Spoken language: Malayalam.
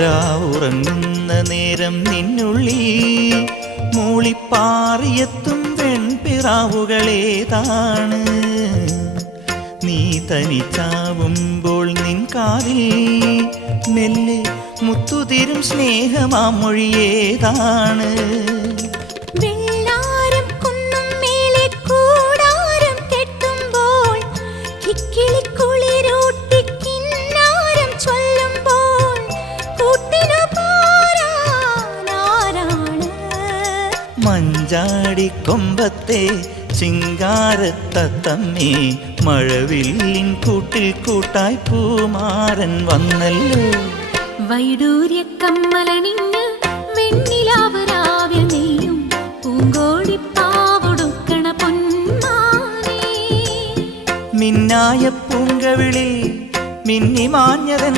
രാവുറങ്ങുന്ന നേരം നിന്നുള്ളിൽ മൂളിപ്പാറിയെത്തും വെൺപിറാവുകളേതാണ്. നീ തനിച്ചാവുമ്പോൾ നിൻ കാതിൽ മെല്ലെ മുത്തുതിരും സ്നേഹമാമൊഴിയേതാണ്. മഞ്ചാടിക്കൊമ്പത്തെ ചിങ്കാരത്തത്തമ്മേ, മഴവില്ലിൻ കൂട്ടിൽ കൂട്ടായി പൂമാരൻ വന്നല്ലോ. വൈഡൂര്യ കമ്മലണിഞ്ഞ് വെണ്ണിലാവരാവിൽ നെയ്യും പൂങ്കോടിപ്പാവൊടുക്കണ പൊന്മാനേ. മിന്നായ പൂങ്കവിളിൽ മിന്നിമാഞ്ഞതൻ